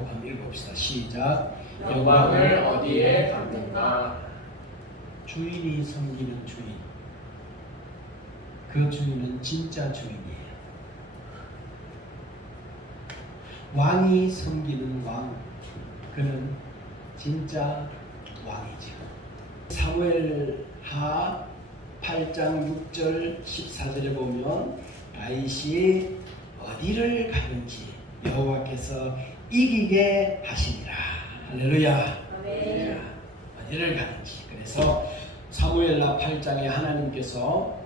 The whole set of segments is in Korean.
한번 읽어봅시다. 시작. 영광을 어디에 갖는가? 주인이 섬기는 주인, 그 주인은 진짜 주인이에요. 왕이 섬기는 왕, 그는 진짜 왕이죠. 사무엘하 8장 6절 14절에 보면 다윗이 어디를 가는지 여호와께서 이기게 하시니라. 할렐루야. 아멘. 어디를 가는지. 그래서 사무엘하 8장에 하나님께서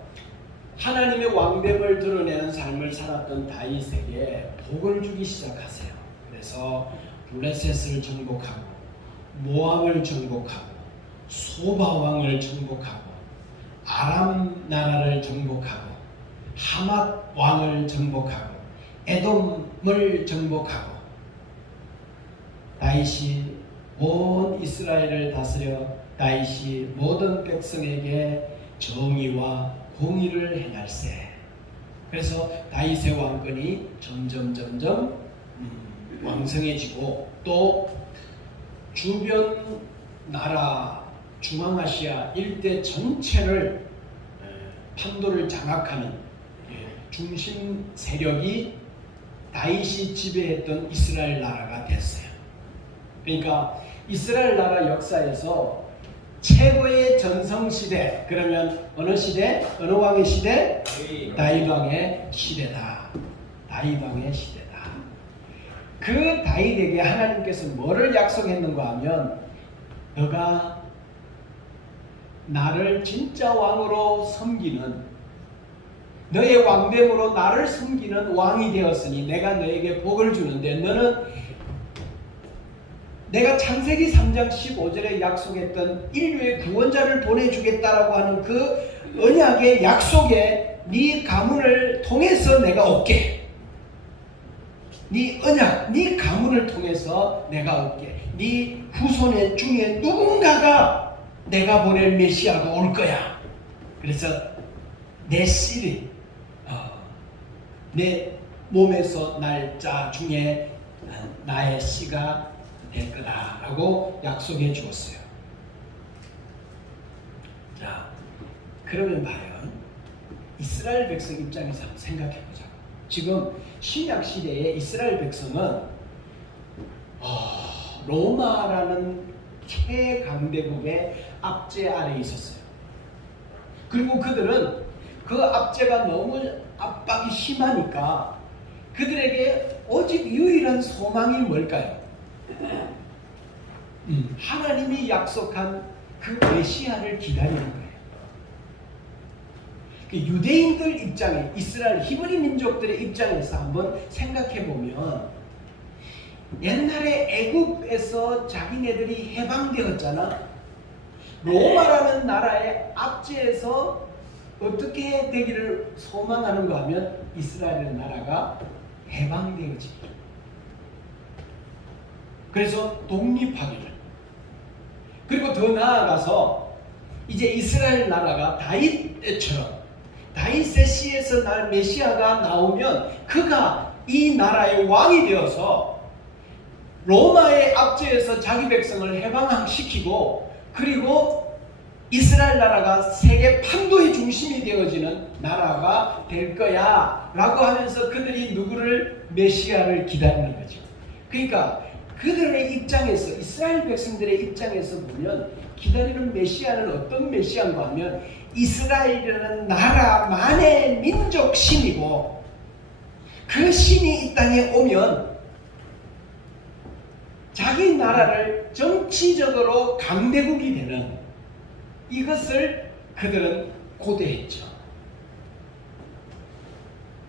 하나님의 왕됨을 드러내는 삶을 살았던 다윗에게 복을 주기 시작하세요. 그래서 블레셋을 정복하고 모압을 정복하고 소바 왕을 정복하고 아람 나라를 정복하고 하맛 왕을 정복하고 에돔을 정복하고 다윗이 온 이스라엘을 다스려 다윗이 모든 백성에게 정의와 공의를 행할세. 그래서 다윗의 왕권이 점점 왕성해지고 또 주변 나라 중앙아시아 일대 전체를 판도를 장악하는 중심 세력이 다윗이 지배했던 이스라엘 나라가 됐어요. 그러니까 이스라엘 나라 역사에서 최고의 전성시대, 그러면 어느 시대? 어느 왕의 시대? 다윗 왕의 시대다. 다윗 왕의 시대다. 그 다윗에게 하나님께서 뭐를 약속했는가 하면 너가 나를 진짜 왕으로 섬기는, 너의 왕됨으로 나를 섬기는 왕이 되었으니 내가 너에게 복을 주는데 너는 내가 창세기 3장 15절에 약속했던 인류의 구원자를 보내주겠다라고 하는 그 언약의 약속에 네 가문을 통해서 내가 얻게, 네 언약, 네 가문을 통해서 내가 얻게, 네 후손의 중에 누군가가 내가 보낼 메시아가 올 거야. 그래서 내 씨를 내 몸에서 날짜 중에 나의 씨가 될 거다라고 약속해 주었어요. 자, 그러면 과연 이스라엘 백성 입장에서 한번 생각해 보자고. 지금 신약 시대의 이스라엘 백성은 로마라는 최강대국의 압제 아래에 있었어요. 그리고 그들은 그 압제가 너무 압박이 심하니까 그들에게 오직 유일한 소망이 뭘까요? 하나님이 약속한 그 메시아를 기다리는 거예요. 그 유대인들 입장에, 이스라엘 히브리 민족들의 입장에서 한번 생각해 보면 옛날에 애굽에서 자기네들이 해방되었잖아. 로마라는 나라의 압제에서 어떻게 되기를 소망하는가 하면 이스라엘 나라가 해방되어지기를. 그래서 독립하기를. 그리고 더 나아가서 이제 이스라엘 나라가 다윗 때처럼 다윗의 씨에서 날 메시아가 나오면 그가 이 나라의 왕이 되어서 로마의 압제에서 자기 백성을 해방시키고 그리고 이스라엘 나라가 세계 판도의 중심이 되어지는 나라가 될 거야 라고 하면서 그들이 누구를? 메시아를 기다리는 거죠. 그러니까 그들의 입장에서, 이스라엘 백성들의 입장에서 보면 기다리는 메시아는 어떤 메시아인가 하면 이스라엘이라는 나라만의 민족 신이고 그 신이 이 땅에 오면 자기 나라를 정치적으로 강대국이 되는 이것을 그들은 고대했죠.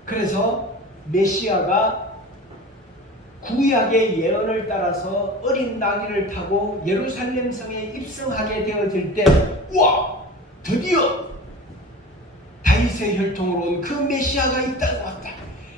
그래서 메시아가 구약의 예언을 따라서 어린 나귀를 타고 예루살렘 성에 입성하게 되어질 때 우와! 드디어 다윗의 혈통으로 온 그 메시아가 이 땅에 왔다.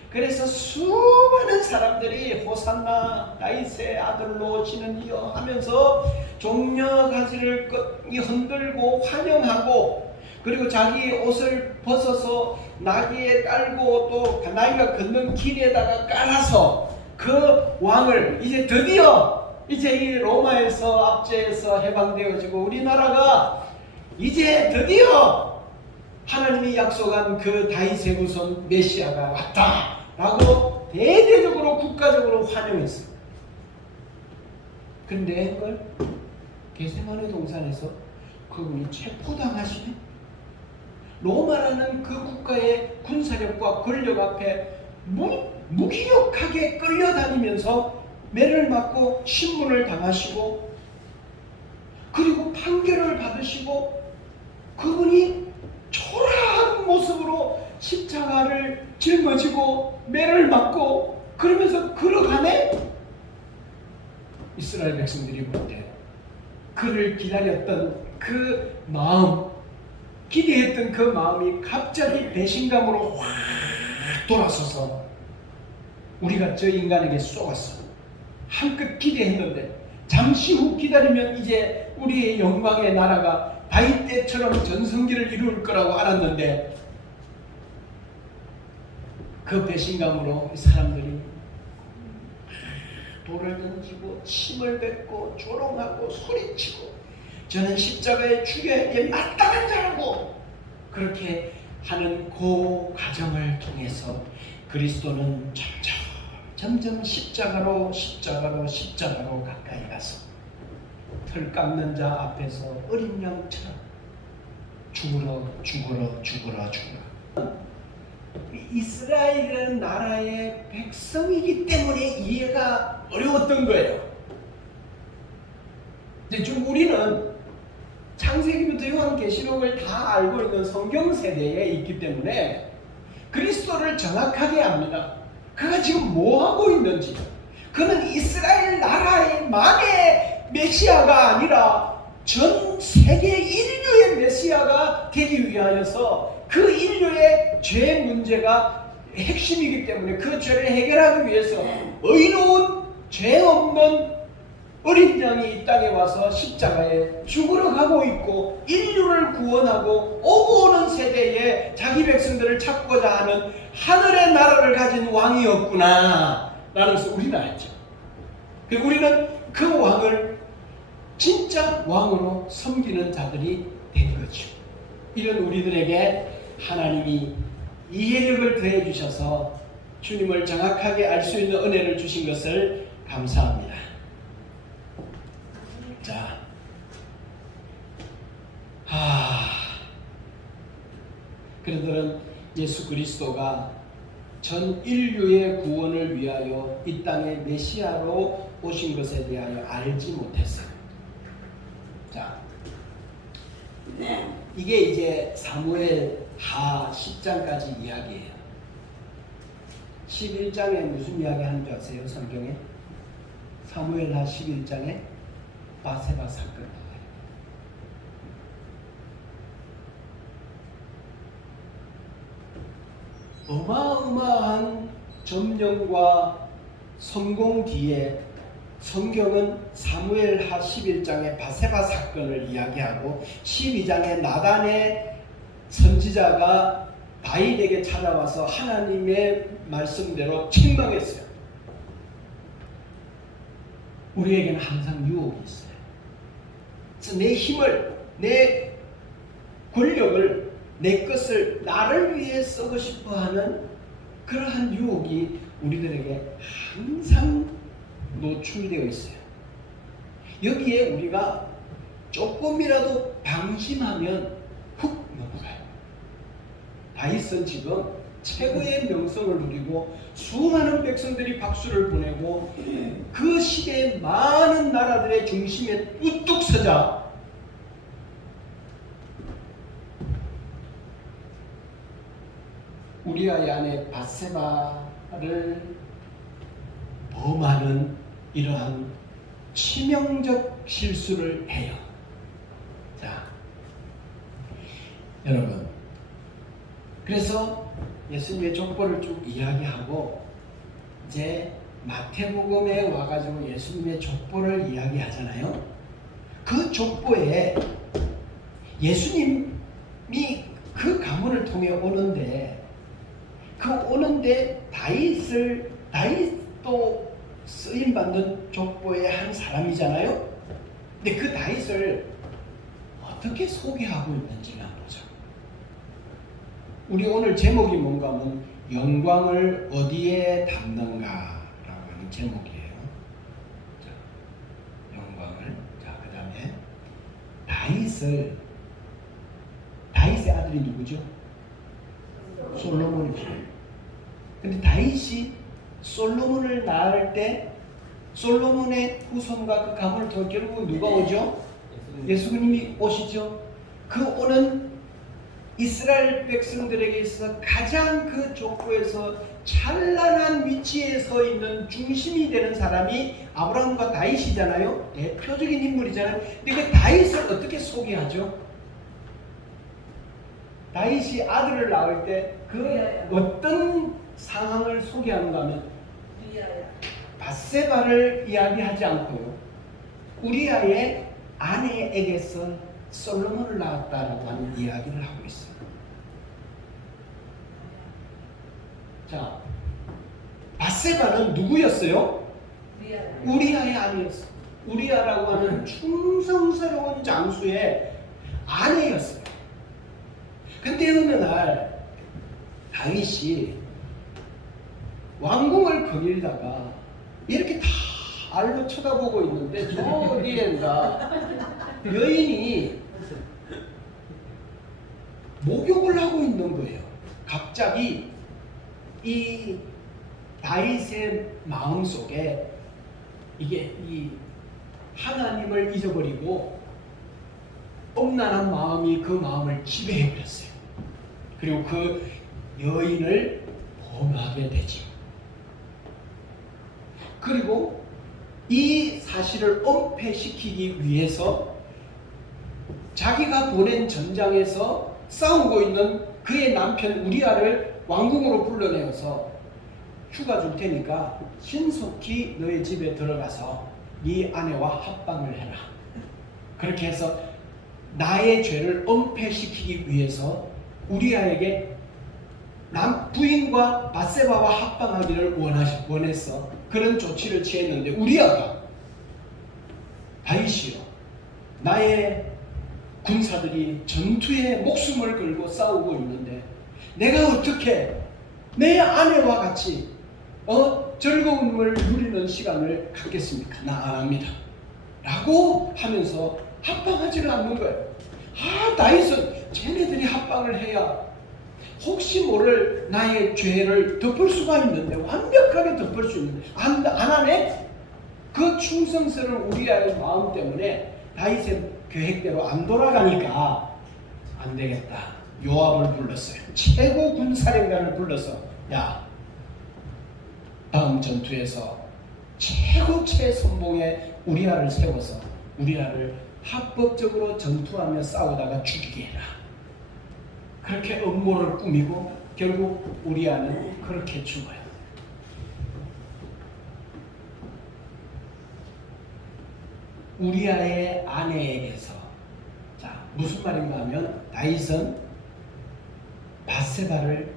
그래서 수많은 사람들이 호산나 다윗의 아들로 오시는 이여 하면서 종려 가지를 흔들고 환영하고 그리고 자기 옷을 벗어서 나귀에 깔고 또 나귀가 걷는 길에다가 깔아서 그 왕을 이제 드디어 이제 이 로마에서 압제해서 해방되어지고 우리나라가 이제 드디어 하나님이 약속한 그 다윗의 후손 메시아가 왔다라고 대대적으로 국가적으로 환영했어요. 근데 그걸 게세마네 동산에서 그분이 체포당하시네. 로마라는 그 국가의 군사력과 권력 앞에 무기력하게 끌려다니면서 매를 맞고 신문을 당하시고 그리고 판결을 받으시고 그분이 초라한 모습으로 십자가를 짊어지고 매를 맞고 그러면서 걸어가네. 이스라엘 백성들이 볼 때 그를 기다렸던 그 마음, 기대했던 그 마음이 갑자기 배신감으로 확 돌아서서 우리가 저 인간에게 쏘았어. 한껏 기대했는데 잠시 후 기다리면 이제 우리의 영광의 나라가 다윗 때처럼 전성기를 이룰 거라고 알았는데 그 배신감으로 이 사람들이 돌을 던지고 침을 뱉고 조롱하고 소리치고 저는 십자가에 죽여야 돼 마땅한 자라고 그렇게 하는 그 과정을 통해서 그리스도는 점점 십자가로 가까이 가서 털 깎는 자 앞에서 어린 양처럼 죽으러 이스라엘이라는 나라의 백성이기 때문에 이해가 어려웠던 거예요. 근데 지금 우리는 창세기부터 요한계시록을 다 알고 있는 성경 세대에 있기 때문에 그리스도를 정확하게 압니다. 그가 지금 뭐 하고 있는지. 그는 이스라엘 나라의 만의 메시아가 아니라 전 세계 인류의 메시아가 되기 위하여서 그 인류의 죄 문제가 핵심이기 때문에 그 죄를 해결하기 위해서 의로운 죄 없는 어린 양이 이 땅에 와서 십자가에 죽으러 가고 있고 인류를 구원하고 오고 오는 세대에 자기 백성들을 찾고자 하는 하늘의 나라를 가진 왕이었구나 라는 것을 우리는 알죠. 그리고 우리는 그 왕을 진짜 왕으로 섬기는 자들이 된 거죠. 이런 우리들에게 하나님이 이해력을 더해 주셔서 주님을 정확하게 알 수 있는 은혜를 주신 것을 감사합니다. 자, 그들은 예수 그리스도가 전 인류의 구원을 위하여 이 땅에 메시아로 오신 것에 대하여 알지 못했어요. 자, 이게 이제 사무엘 하 10장까지 이야기예요. 11장에 무슨 이야기 하는 줄 아세요? 성경에? 사무엘 하 11장에 바세바 사건. 어마어마한 점령과 성공 뒤에 성경은 사무엘 하 11장의 바세바 사건을 이야기하고 12장의 나단의 선지자가 다윗에게 찾아와서 하나님의 말씀대로 책망했어요. 우리에게는 항상 유혹이 있어요. 그래서 내 힘을, 내 권력을, 내 것을 나를 위해 쓰고 싶어하는 그러한 유혹이 우리들에게 항상 노출되어 있어요. 여기에 우리가 조금이라도 방심하면 훅 넘어가요. 다윗은 지금 최고의 명성을 누리고 수많은 백성들이 박수를 보내고 그 시대의 많은 나라들의 중심에 우뚝 서자 우리아의 아내 바세바를 범하는 이러한 치명적 실수를 해요. 자, 여러분, 그래서 예수님의 족보를 쭉 이야기하고 이제 마태복음에 와가지고 예수님의 족보를 이야기하잖아요. 그 족보에 예수님이 그 가문을 통해 오는데 그 오는데 다윗도 쓰임 받는 족보의 한 사람이잖아요. 근데 그 다윗을 어떻게 소개하고 있는지 한번 보자. 우리 오늘 제목이 뭔가 하면 영광을 어디에 담는가라고 하는 제목이에요. 자, 영광을. 자, 그 다음에 다윗의 아들이 누구죠? 솔로몬이죠. 근데 다윗이 솔로몬을 낳을 때 솔로몬의 후손과 그 가문을 더 결국 누가 오죠? 예수님이 오시죠. 그 오는 이스라엘 백성들에게 있어서 가장 그 족보에서 찬란한 위치에 서 있는 중심이 되는 사람이 아브라함과 다윗이잖아요. 대표적인 인물이잖아요. 근데 그 다윗을 어떻게 소개하죠? 다윗이 아들을 낳을 때 그 어떤 상황을 소개하는가 하면 밧세바를 이야기하지 않고요. 우리아의 아내에게서 솔로몬을 낳았다라고 하는 이야기를 하고 있어요. 자, 밧세바는 누구였어요? 우리아의 아내였어요. 우리아라고 하는 충성스러운 장수의 아내였어요. 근데 어느 날 다윗이 왕궁을 거닐다가 이렇게 다 알로 쳐다보고 있는데 저 어디엔가 여인이 목욕을 하고 있는 거예요. 갑자기 이 다윗의 마음속에 이게 이 하나님을 잊어버리고 엄란한 마음이 그 마음을 지배해버렸어요. 그리고 그 여인을 범하게 되죠. 그리고 이 사실을 은폐시키기 위해서 자기가 보낸 전장에서 싸우고 있는 그의 남편 우리아를 왕궁으로 불러내어서 휴가 줄 테니까 신속히 너의 집에 들어가서 네 아내와 합방을 해라. 그렇게 해서 나의 죄를 은폐시키기 위해서 우리아에게 부인과 밧세바와 합방하기를 원했어. 그런 조치를 취했는데 우리아가 다윗이요, 나의 군사들이 전투에 목숨을 걸고 싸우고 있는데 내가 어떻게 내 아내와 같이 즐거움을 누리는 시간을 갖겠습니까? 나 안 합니다. 라고 하면서 합방하지를 않는 거예요. 다윗은 쟤네들이 합방을 해야 혹시 모를 나의 죄를 덮을 수가 있는데, 완벽하게 덮을 수 있는데 안 하네? 그 충성스러운 우리아의 마음 때문에 다윗의 계획대로 안 돌아가니까 안 되겠다. 요압을 불렀어요. 최고 군사령관을 불러서 야, 다음 전투에서 최고 최선봉에 우리아를 세워서 우리아를 합법적으로 전투하며 싸우다가 죽이게 해라. 그렇게 음모를 꾸미고 결국 우리아는 그렇게 죽어요. 우리아의 아내에게서, 자, 무슨 말인가 하면 다윗은 밧세바를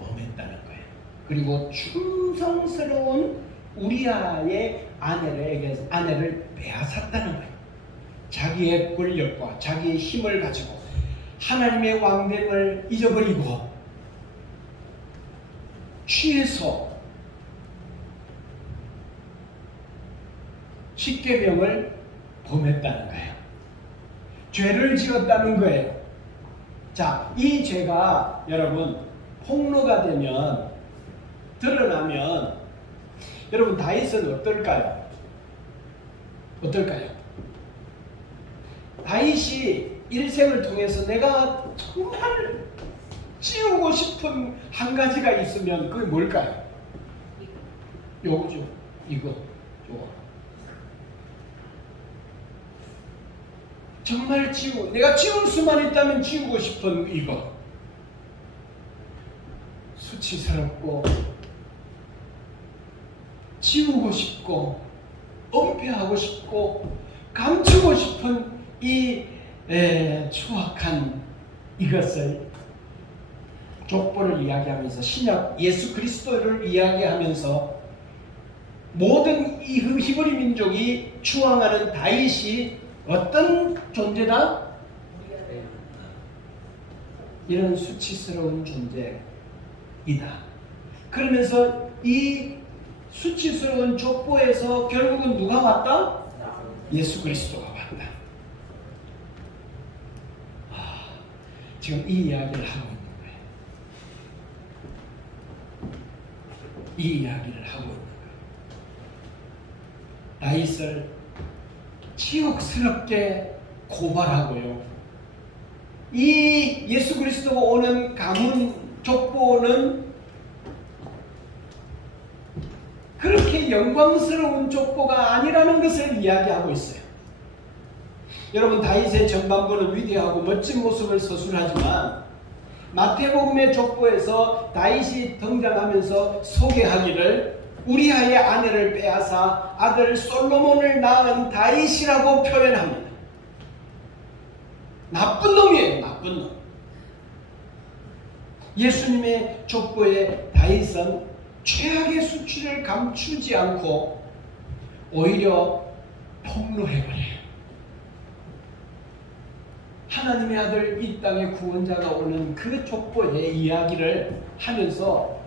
범했다는 거예요. 그리고 충성스러운 우리아의 아내를 빼앗았다는 거예요. 자기의 권력과 자기의 힘을 가지고 하나님의 왕됨을 잊어버리고 취해서 십계명을 범했다는 거예요. 죄를 지었다는 거예요. 자, 이 죄가 여러분 폭로가 되면, 드러나면 여러분 다윗은 어떨까요? 다윗이 일생을 통해서 내가 정말 지우고 싶은 한 가지가 있으면 그게 뭘까요? 요거죠. 요거. 정말 내가 지울 수만 있다면 지우고 싶은 이거. 수치스럽고 지우고 싶고 은폐하고 싶고 감추고 싶은 이 추악한 이것을 족보를 이야기하면서 신약 예수 그리스도를 이야기하면서 모든 이 히브리 민족이 추앙하는 다윗이 어떤 존재다? 이런 수치스러운 존재이다. 그러면서 이 수치스러운 족보에서 결국은 누가 왔다? 예수 그리스도가 왔다. 지금 이 이야기를 하고 있는 거예요. 이 이야기를 하고 있는 거예요. 다윗을 치욕스럽게 고발하고요. 이 예수 그리스도가 오는 가문 족보는 그렇게 영광스러운 족보가 아니라는 것을 이야기하고 있어요. 여러분, 다윗의 전반부는 위대하고 멋진 모습을 서술하지만 마태복음의 족보에서 다윗이 등장하면서 소개하기를 우리아의 아내를 빼앗아 아들 솔로몬을 낳은 다윗이라고 표현합니다. 나쁜 놈이에요. 나쁜 놈. 예수님의 족보에 다윗은 최악의 수치를 감추지 않고 오히려 폭로해버려요. 하나님의 아들 이 땅의 구원자가 오는 그 족보의 이야기를 하면서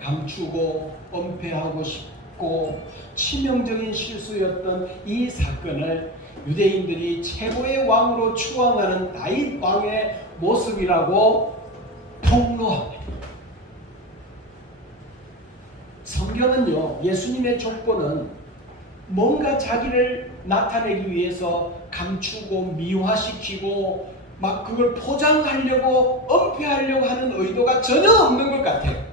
감추고 은폐하고 싶고 치명적인 실수였던 이 사건을 유대인들이 최고의 왕으로 추앙하는 다윗 왕의 모습이라고 폭로합니다. 성경은요, 예수님의 족보는 뭔가 자기를 나타내기 위해서 감추고 미화시키고 막 그걸 포장하려고 은폐하려고 하는 의도가 전혀 없는 것 같아요.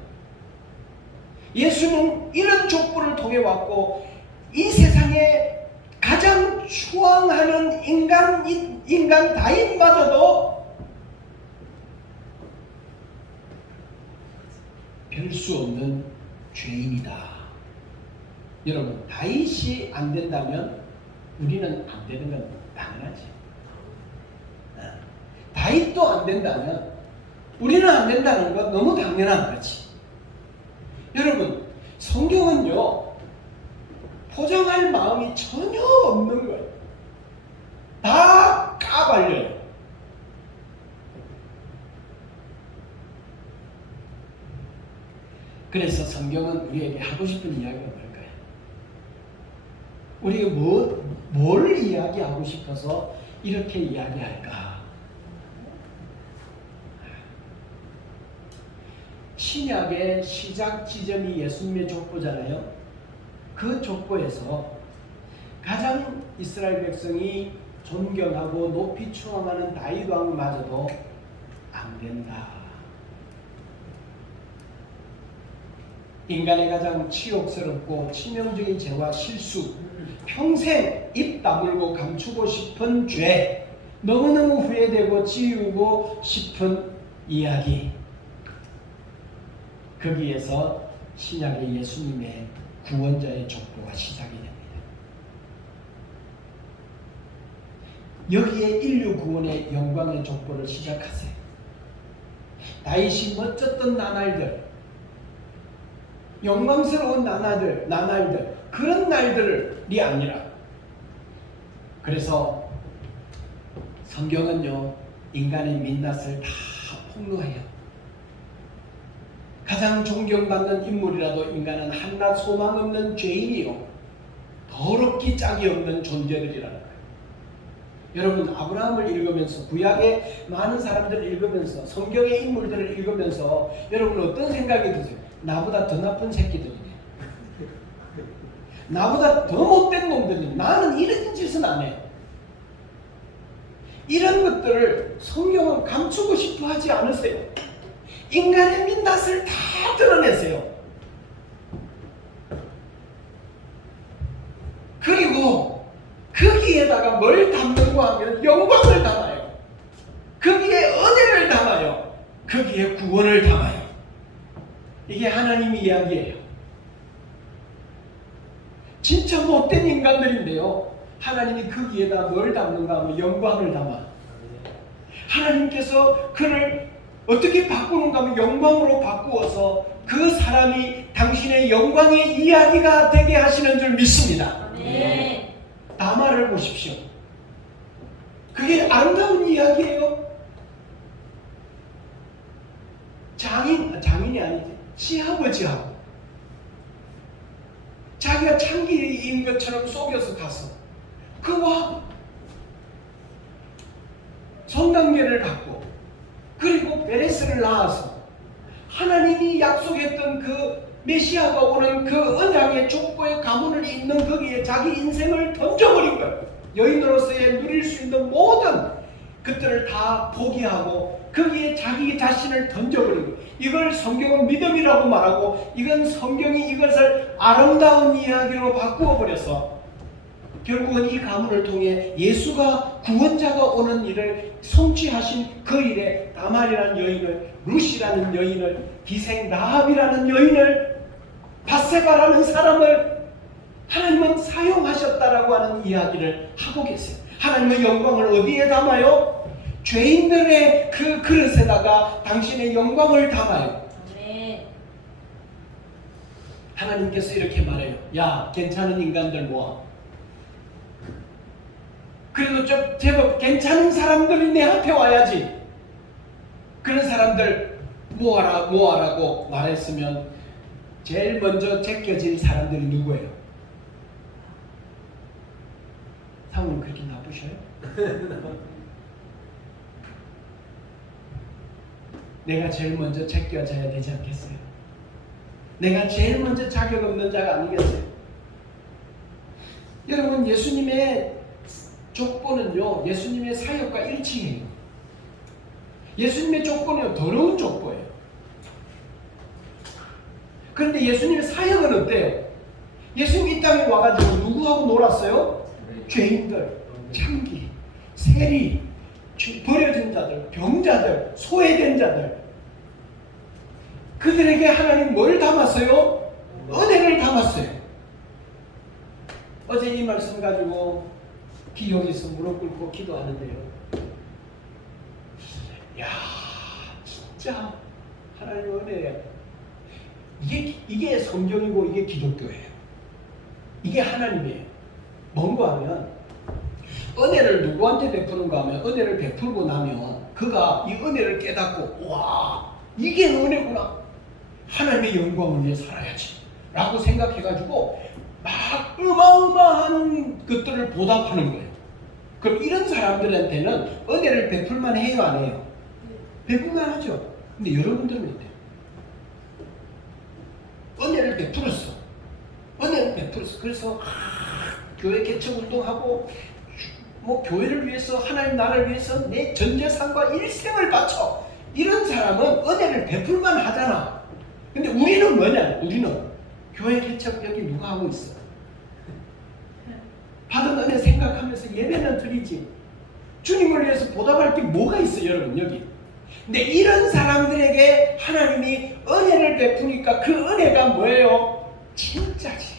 예수는 이런 족보를 통해 왔고 이 세상에 가장 추앙하는 인간 다윗마저도 별 수 없는 죄인이다. 여러분, 다윗이 안 된다면 우리는 안 되는 건 당연하지. 다윗도 안 된다면 우리는 안 된다는 건 너무 당연한 거지. 여러분, 성경은요, 포장할 마음이 전혀 없는 거예요. 다 까발려요. 그래서 성경은 우리에게 하고 싶은 이야기가 뭘까요? 우리가 뭘 이야기하고 싶어서 이렇게 이야기할까? 신약의 시작 지점이 예수님의 족보잖아요. 그 족보에서 가장 이스라엘 백성이 존경하고 높이 추앙하는 다윗 왕마저도 안 된다. 인간의 가장 치욕스럽고 치명적인 죄와 실수, 평생 입 다물고 감추고 싶은 죄, 너무너무 후회되고 지우고 싶은 이야기, 거기에서 신약의 예수님의 구원자의 족보가 시작이 됩니다. 여기에 인류 구원의 영광의 족보를 시작하세요. 다윗이 멋졌던 나날들, 영광스러운 나날들, 그런 날들이 아니라, 그래서 성경은요, 인간의 민낯을 다 폭로해요. 가장 존경받는 인물이라도 인간은 한낱 소망 없는 죄인이요, 더럽기 짝이 없는 존재들이라는 거예요. 여러분, 아브라함을 읽으면서, 구약의 많은 사람들을 읽으면서, 성경의 인물들을 읽으면서 여러분 어떤 생각이 드세요? 나보다 더 나쁜 새끼들이네. 나보다 더 못된 놈들이네. 나는 이런 짓은 안 해. 이런 것들을 성경은 감추고 싶어 하지 않으세요. 인간의 민낯을 다 드러내세요. 그리고 거기에다가 뭘 담는가 하면 영광을 담아요. 거기에 은혜를 담아요. 거기에 구원을 담아요. 이게 하나님의 이야기예요. 진짜 못된 인간들인데요, 하나님이 거기에다 뭘 담는가 하면 영광을 담아. 하나님께서 그를 어떻게 바꾸는가 하면 영광으로 바꾸어서 그 사람이 당신의 영광의 이야기가 되게 하시는 줄 믿습니다. 네. 다말을 보십시오. 그게 아름다운 이야기예요. 장인이 아니지. 시아버지하고 자기가 창기인 것처럼 속여서 가서 그와 성관계를 갖고 그리고 베레스를 낳아서 하나님이 약속했던 그 메시아가 오는 그 언약의 족보의 가문을 잇는 거기에 자기 인생을 던져버린 거예요. 여인으로서의 누릴 수 있는 모든 것들을 다 포기하고 거기에 자기 자신을 던져버린 거예요. 이걸 성경은 믿음이라고 말하고 이건 성경이 이것을 아름다운 이야기로 바꾸어 버려서 결국은 이 가문을 통해 예수가 구원자가 오는 일을 성취하신 그 일에 다말이라는 여인을, 룻이라는 여인을, 기생 라합이라는 여인을, 바세바라는 사람을 하나님은 사용하셨다라고 하는 이야기를 하고 계세요. 하나님의 영광을 어디에 담아요? 죄인들의 그 그릇에다가 당신의 영광을 담아요. 네. 하나님께서 이렇게 말해요. 야, 괜찮은 인간들 모아. 그래도 좀 제법 괜찮은 사람들이 내 앞에 와야지. 그런 사람들 모아라고 말했으면 제일 먼저 제껴질 사람들이 누구예요? 상은 그렇게 나쁘셔요? 내가 제일 먼저 제껴져야 되지 않겠어요? 내가 제일 먼저 자격 없는 자가 아니겠어요? 여러분, 예수님의 족보는요, 예수님의 사역과 일치해요. 예수님의 족보는 더러운 족보예요. 그런데 예수님의 사역은 어때요? 예수님 이 땅에 와가지고 누구하고 놀았어요? 죄인들, 창기, 세리, 버려진 자들, 병자들, 소외된 자들. 그들에게 하나님 뭘 담았어요? 은혜를 담았어요. 어제 이 말씀 가지고 여기서 무릎 꿇고 기도하는데요. 야, 진짜 하나님 은혜예요. 이게 성경이고 이게 기독교예요. 이게 하나님이에요. 뭔가 하면 은혜를 누구한테 베푸는가 하면 은혜를 베풀고 나면 그가 이 은혜를 깨닫고 와, 이게 은혜구나. 하나님의 영광을 위해 살아야지 라고 생각해가지고 막 어마어마한 것들을 보답하는 거예요. 그럼 이런 사람들한테는 은혜를 베풀만 해요, 안 해요? 베풀만 하죠. 근데 여러분들은 어때요? 은혜를 베풀었어. 은혜를 베풀었어. 그래서 교회 개척 운동하고 뭐 교회를 위해서, 하나님 나라를 위해서 내 전 재산과 일생을 바쳐. 이런 사람은 은혜를 베풀만 하잖아. 근데 우리는 뭐냐? 우리는 교회 개척 여기 누가 하고 있어? 받은 은혜 생각하면서 예배는 드리지. 주님을 위해서 보답할 게 뭐가 있어, 여러분, 여기. 근데 이런 사람들에게 하나님이 은혜를 베푸니까 그 은혜가 뭐예요? 진짜지.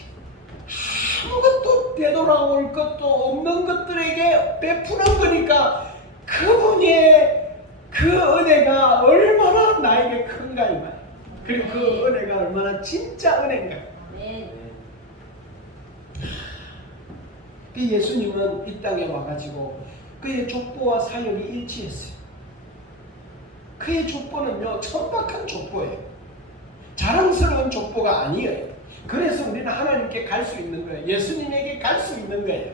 아무것도 되돌아올 것도 없는 것들에게 베푸는 거니까 그분의 그 은혜가 얼마나 나에게 큰가 이 말. 그리고 그 은혜가 얼마나 진짜 은혜인가. 네. 예수님은 이 땅에 와가지고 그의 족보와 사역이 일치했어요. 그의 족보는요, 천박한 족보예요. 자랑스러운 족보가 아니에요. 그래서 우리는 하나님께 갈 수 있는 거예요. 예수님에게 갈 수 있는 거예요.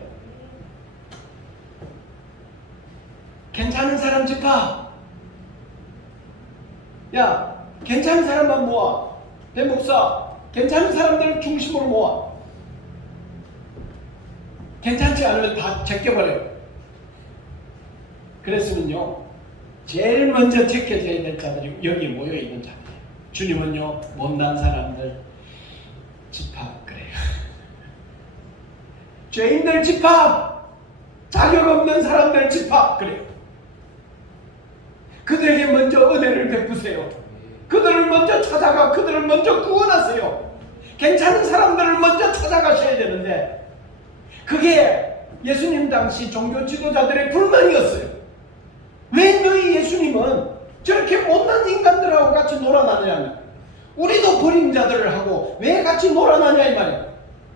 괜찮은 사람 집합. 야, 괜찮은 사람만 모아. 내 목사, 괜찮은 사람들을 중심으로 모아. 괜찮지 않으면 다 제껴버려요. 그랬으면요, 제일 먼저 제껴져야 될 자들이 여기 모여있는 자들이에요. 주님은요, 못난 사람들 집합 그래요. 죄인들 집합, 자격 없는 사람들 집합 그래요. 그들에게 먼저 은혜를 베푸세요. 그들을 먼저 찾아가 그들을 먼저 구원하세요. 괜찮은 사람들을 먼저 찾아가셔야 되는데 그게 예수님 당시 종교 지도자들의 불만이었어요. 왜 너희 예수님은 저렇게 못난 인간들하고 같이 놀아나느냐. 우리도 버린 자들을 하고 왜 같이 놀아나냐 이 말이야.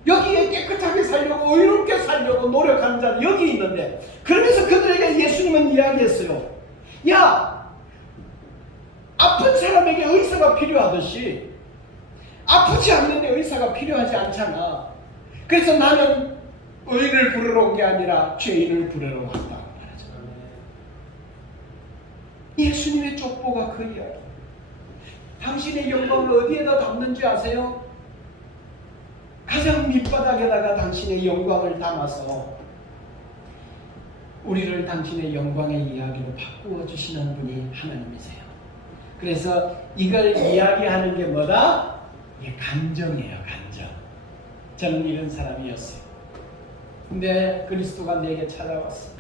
여기에 깨끗하게 살려고 의롭게 살려고 노력하는 자는 여기 있는데, 그러면서 그들에게 예수님은 이야기했어요. 야, 아픈 사람에게 의사가 필요하듯이 아프지 않는데 의사가 필요하지 않잖아. 그래서 나는 의인을 부르러 온 게 아니라 죄인을 부르러 왔다 말하죠. 예수님의 족보가 그이야. 당신의 영광을 어디에다 담는지 아세요? 가장 밑바닥에다가 당신의 영광을 담아서 우리를 당신의 영광의 이야기로 바꾸어 주시는 분이 하나님이세요. 그래서 이걸 이야기하는 게 뭐다? 이게 감정이에요, 감정. 저는 이런 사람이었어요. 근데 그리스도가 내게 찾아왔어.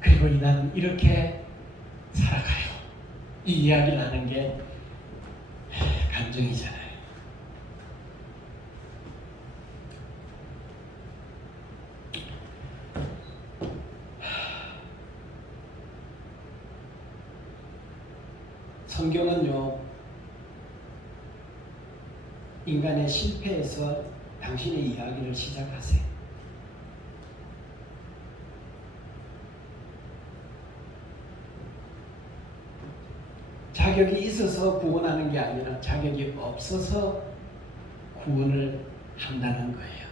그리고 나는 이렇게 살아가요. 이 이야기를 하는 게 감정이잖아요. 성경은요, 인간의 실패에서 당신의 이야기를 시작하세요. 자격이 있어서 구원하는 게 아니라 자격이 없어서 구원을 한다는 거예요.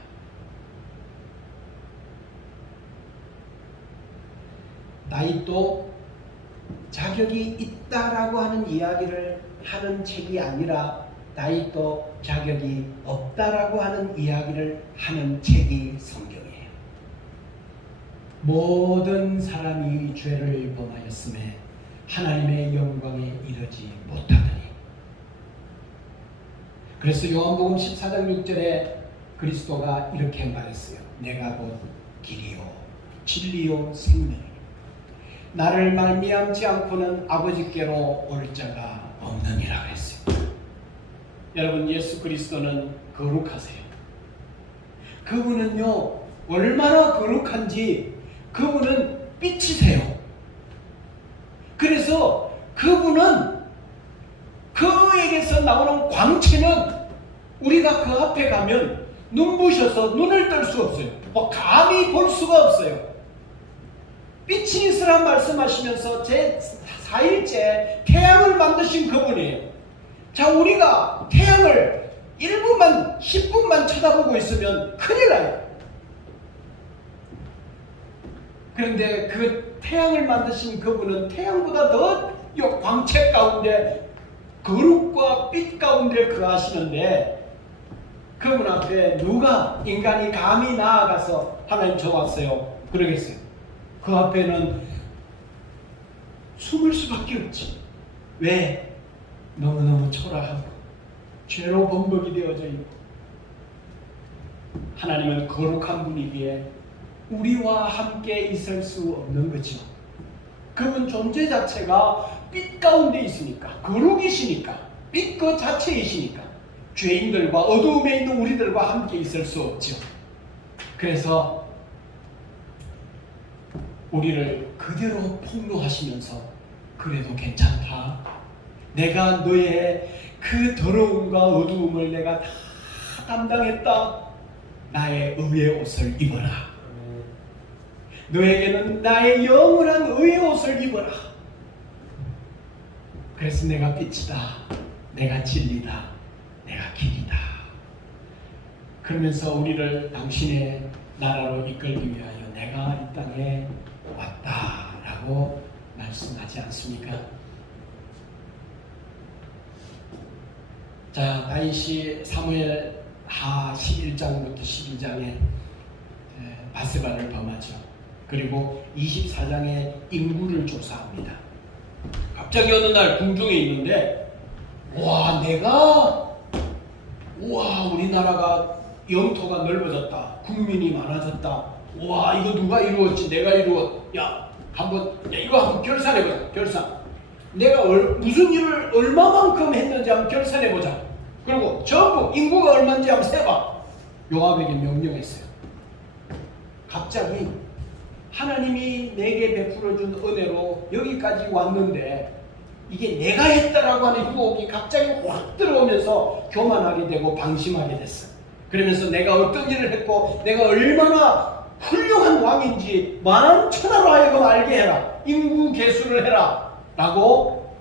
다윗도 자격이 있다라고 하는 이야기를 하는 책이 아니라 다윗도 자격이 없다라고 하는 이야기를 하는 책이 성경이에요. 모든 사람이 죄를 범하였음에 하나님의 영광에 이르지 못하더니. 그래서 요한복음 14장 6절에 그리스도가 이렇게 말했어요. 내가 곧 길이요 진리요 생명이요 나를 말미암지 않고는 아버지께로 올 자가 없느니라 그랬어요. 여러분, 예수 그리스도는 거룩하세요. 그분은요, 얼마나 거룩한지 그분은 빛이세요. 그래서 그분은, 그에게서 나오는 광채는 우리가 그 앞에 가면 눈부셔서 눈을 뜰 수 없어요. 감히 볼 수가 없어요. 빛이 있으라 말씀하시면서 제 4일째 태양을 만드신 그분이에요. 자, 우리가 태양을 1분만 10분만 쳐다보고 있으면 큰일 나요. 그런데 그 태양을 만드신 그분은 태양보다 더 광채 가운데 거룩과 빛 가운데 거하시는데, 그분 앞에 누가 인간이 감히 나아가서 하나님 저 왔어요 그러겠어요? 그 앞에는 숨을 수밖에 없지. 왜? 너무너무 초라하고 죄로 범벅이 되어져 있고. 하나님은 거룩한 분이기에 우리와 함께 있을 수 없는 거죠. 그분 존재 자체가 빛 가운데 있으니까, 거룩이시니까, 빛 그 자체이시니까 죄인들과 어두움에 있는 우리들과 함께 있을 수 없죠. 그래서 우리를 그대로 폭로하시면서 그래도 괜찮다. 내가 너의 그 더러움과 어두움을 내가 다 담당했다. 나의 의의 옷을 입어라. 너에게는 나의 영원한 의의 옷을 입어라. 그래서 내가 빛이다. 내가 진리다. 내가 길이다. 그러면서 우리를 당신의 나라로 이끌기 위하여 내가 이 땅에 왔다라고 말씀하지 않습니까? 자, 다윗이 사무엘 하 11장부터 12장에 바세바를 범하죠. 그리고 24장에 인구를 조사합니다. 갑자기 어느 날 궁중에 있는데, 우리나라가 영토가 넓어졌다. 국민이 많아졌다. 이거 누가 이루었지? 내가 이루었. 이거 한번 결산해보자. 결산. 내가 무슨 일을 얼마만큼 했는지 한번 결산해보자. 그리고 전부 인구가 얼마인지 한번 세봐. 요압에게 명령했어요. 갑자기 하나님이 내게 베풀어준 은혜로 여기까지 왔는데 이게 내가 했다라고 하는 유혹이 갑자기 확 들어오면서 교만하게 되고 방심하게 됐어. 그러면서 내가 어떤 일을 했고 내가 얼마나 훌륭한 왕인지 만천하로 하여금 알게 해라. 인구 계수를 해라. 라고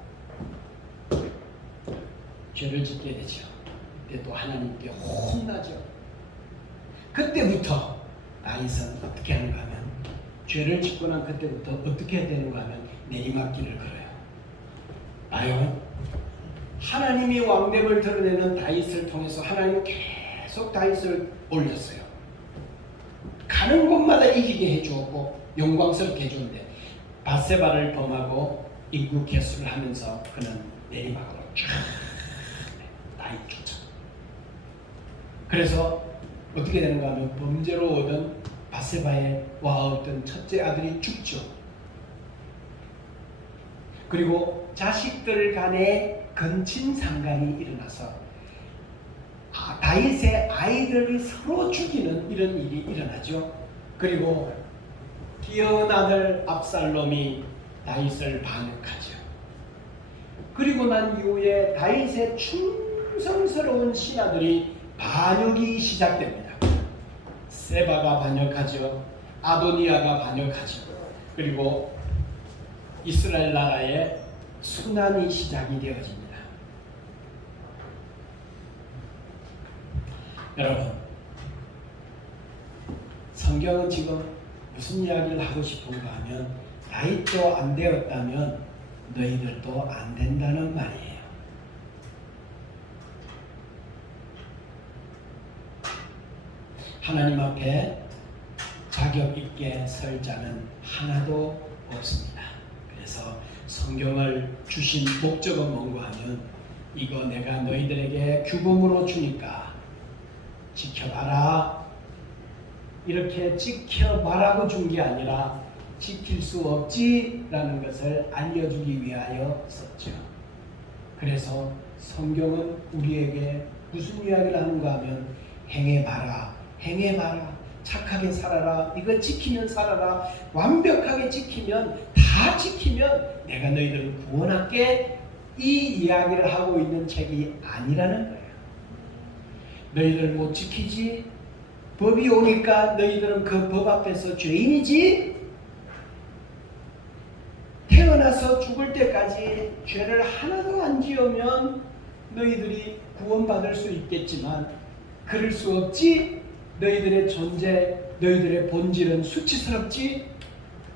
죄를 짓게 되죠. 그때 또 하나님께 혼나죠. 그때부터 다윗은 어떻게 하는가 하면 죄를 짓고 난 그때부터 어떻게 해야 되는가 하면 내리막길을 걸어요. 아요. 하나님이 왕됨을 드러내는 다윗을 통해서 하나님은 계속 다윗을 올렸어요. 가는 곳마다 이기게 해주었고 영광스럽게 해주는데 밧세바를 범하고 인구 개수를 하면서 그는 내리막으로 쫙 다윗 쫓아. 그래서 어떻게 되는가 하면 범죄로 얻은 밧세바와 얻은 첫째 아들이 죽죠. 그리고 자식들 간에 근친상간이 일어나서 다윗의 아이들을 서로 죽이는 이런 일이 일어나죠. 그리고 귀여운 아들 압살롬이 다윗을 반역하죠. 그리고 난 이후에 다윗의 충성스러운 신하들이 반역이 시작됩니다. 세바가 반역하죠. 아도니아가 반역하죠. 그리고 이스라엘 나라의 순환이 시작이 되어집니다. 여러분, 성경은 지금 무슨 이야기를 하고 싶은가 하면 다윗도 안 되었다면 너희들도 안 된다는 말이에요. 하나님 앞에 자격 있게 설 자는 하나도 없습니다. 그래서 성경을 주신 목적은 뭔가 하면 이거 내가 너희들에게 규범으로 주니까 지켜봐라. 이렇게 지켜봐라고 준 게 아니라 지킬 수 없지라는 것을 알려주기 위하여 썼죠. 그래서 성경은 우리에게 무슨 이야기를 하는가 하면 행해봐라. 행해봐라. 착하게 살아라. 이거 지키면 살아라. 완벽하게 지키면 다 지키면 내가 너희들을 구원할게. 이 이야기를 하고 있는 책이 아니라는 거예요. 너희들 못 지키지? 법이 오니까 너희들은 그 법 앞에서 죄인이지? 태어나서 죽을 때까지 죄를 하나도 안 지으면 너희들이 구원받을 수 있겠지만 그럴 수 없지? 너희들의 존재, 너희들의 본질은 수치스럽지?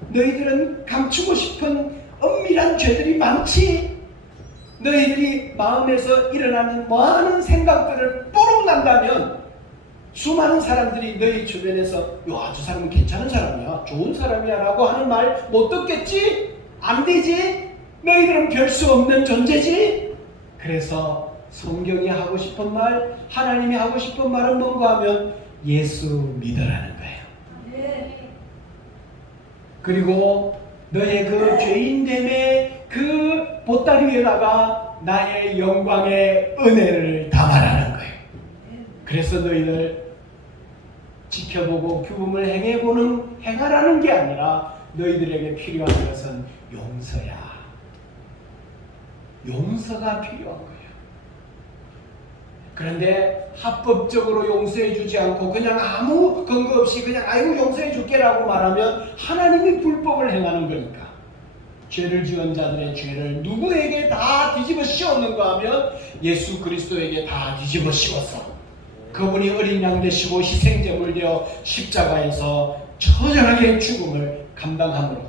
너희들은 감추고 싶은 엄밀한 죄들이 많지? 너희들이 마음에서 일어나는 많은 생각들을 뽀록 난다면 수많은 사람들이 너희 주변에서 야, 저 사람은 괜찮은 사람이야, 좋은 사람이야 라고 하는 말 못 듣겠지? 안 되지? 너희들은 별 수 없는 존재지? 그래서 성경이 하고 싶은 말, 하나님이 하고 싶은 말은 뭔가 하면 예수 믿으라는 거예요. 그리고 너의 그 죄인됨의 그 보따리 위에다가 나의 영광의 은혜를 담아라는 거예요. 그래서 너희들 지켜보고 규범을 행하라는 게 아니라 너희들에게 필요한 것은 용서야. 용서가 필요한 거예요. 그런데 합법적으로 용서해 주지 않고 그냥 아무 근거 없이 그냥 아이고 용서해 줄게라고 말하면 하나님이 불법을 행하는 거니까. 죄를 지은 자들의 죄를 누구에게 다 뒤집어 씌웠는가 하면 예수 그리스도에게 다 뒤집어 씌웠어. 그분이 어린 양 되시고 희생제물 되어 십자가에서 처절하게 죽음을 감당함으로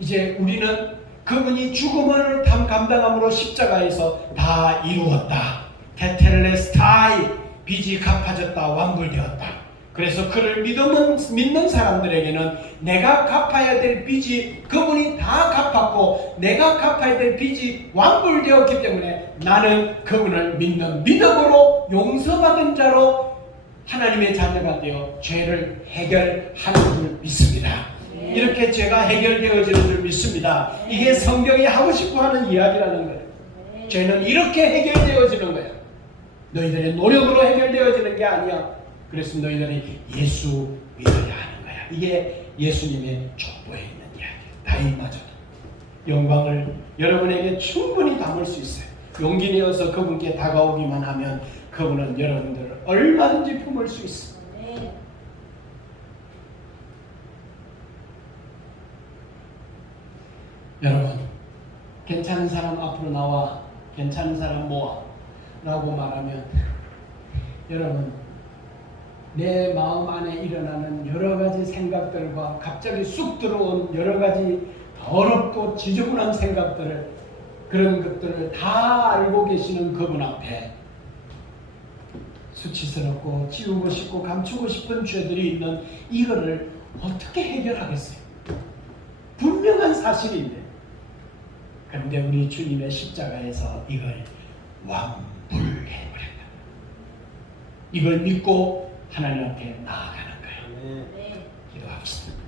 이제 우리는 그분이 죽음을 감당함으로 십자가에서 다 이루었다. 테텔레스타이, 빚이 갚아졌다, 완불되었다. 그래서 그를 믿는 사람들에게는 내가 갚아야 될 빚이 그분이 다 갚았고 내가 갚아야 될 빚이 완불되었기 때문에 나는 그분을 믿는 믿음으로 용서받은 자로 하나님의 자녀가 되어 죄를 해결하는 줄 믿습니다. 이렇게 죄가 해결되어지는 줄 믿습니다. 이게 성경이 하고 싶어 하는 이야기라는 거예요. 죄는 이렇게 해결되어지는 거예요. 너희들의 노력으로 해결되어지는 게 아니야. 그래서 너희들이 예수 믿어야 하는 거야. 이게 예수님의 족보에 있는 이야기. 다윗마저도 영광을 여러분에게 충분히 담을 수 있어요. 용기 내어서 그분께 다가오기만 하면 그분은 여러분들을 얼마든지 품을 수 있어요. 네. 여러분, 괜찮은 사람 앞으로 나와, 괜찮은 사람 모아 라고 말하면 여러분, 내 마음 안에 일어나는 여러 가지 생각들과 갑자기 쑥 들어온 여러 가지 더럽고 지저분한 생각들을, 그런 것들을 다 알고 계시는 그분 앞에 수치스럽고 지우고 싶고 감추고 싶은 죄들이 있는 이거를 어떻게 해결하겠어요? 분명한 사실인데. 그런데 우리 주님의 십자가에서 이걸 완불해버렸다. 이걸 믿고 하나님 앞에 나아가는 거예요. 네. 기도합시다.